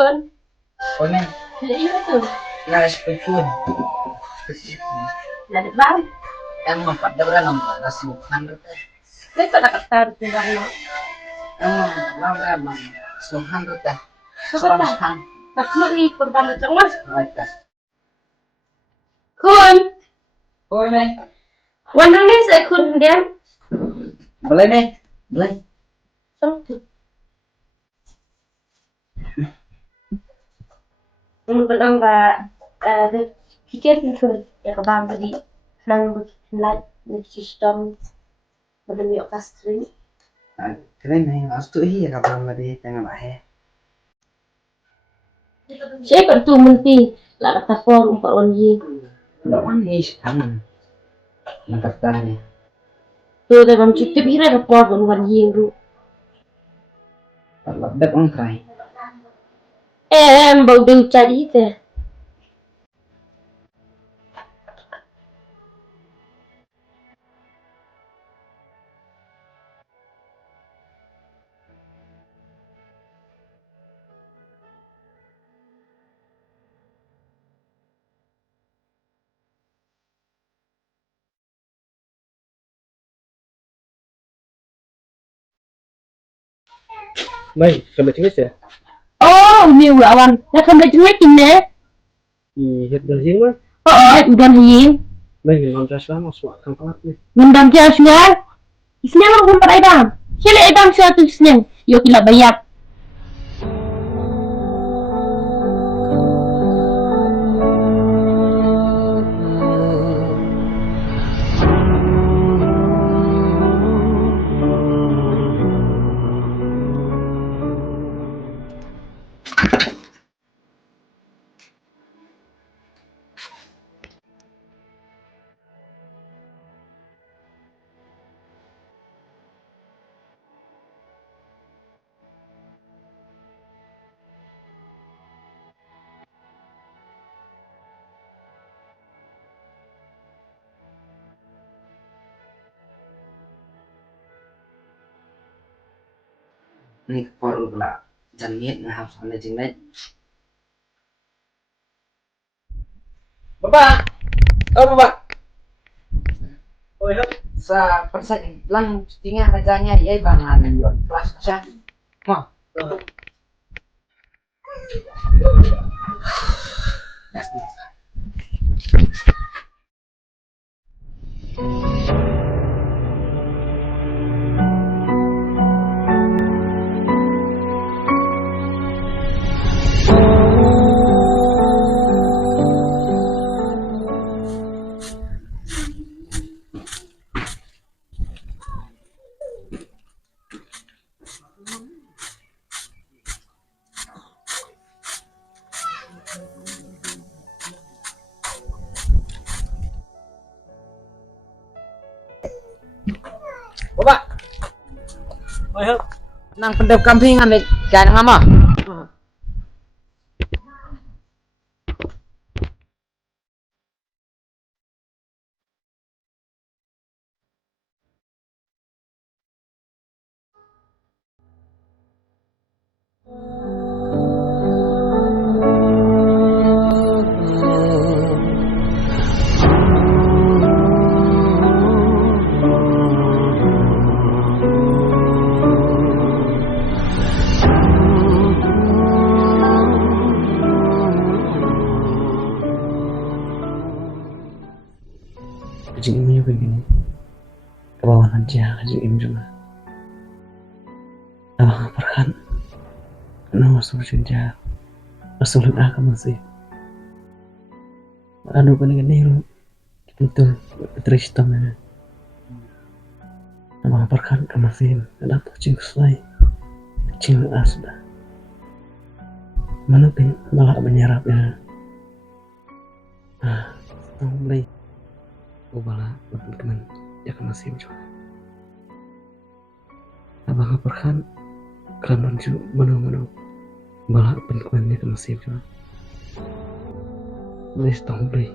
Kun. Oh, Neng. Iya tuh. Nggak spesiun. Dari bang. Yang mempat dapat nomor rasukan itu. Saya pada kata tinggal lo. Nomor emang rasukan itu dah. Sekarang. Sekarang. Tak lagi pertama mas. Baca. Kun. Oh, Neng. Wanangnya saya kun dia. Boleh, Neng. Boleh. Sanggup. Bilang nggak pikir gitu ya ke bang tadi nang buat sistem berdemi okastri. Keren nih, harus tuh iya kabar tadi jangan lah. Saya kan tuh menti lah kata form pak Onji. Nggak manis, kangen. Mantap dah. Tuh dalam cuti kira ada form Onji itu. Kalau beb on try. Bau dia cari itu. Baik, sampai sini ya. Oh, ini awan. Nak sampai jelek ini. Iya, dari sini mah. Oh, udah nih. Baik, dengan jelas masuk akan kelat nih. Mendam jasnya. Isnya mau kumpul edam. Sila edam satu isnya. Yo kila bayar. Ini por lah. Jangan lihat nggak harus anda jenglet. Bapak, oh bapak. Oh iya. Sa persa lang tinggal rajanya ya bangan kelas saya. Mau. Bapak, Oh iya. nang pendep kampingan nih, jangan ngama. Kucing ini juga gini. Ke bawah aja, kucing ini juga. Abang Farhan, nama solusi dia. Rasulun akan masih. Aduh, paling gede betul Tristan ya. Abang Farhan kan masih ada kucing selai, kucing asda. Mana pun malah menyerapnya. Tahu mulai. Ubala teman ya kan masih juga. Abang Farhan kan menuju mana bala teman-temannya kan masih juga. Boleh tahu beli.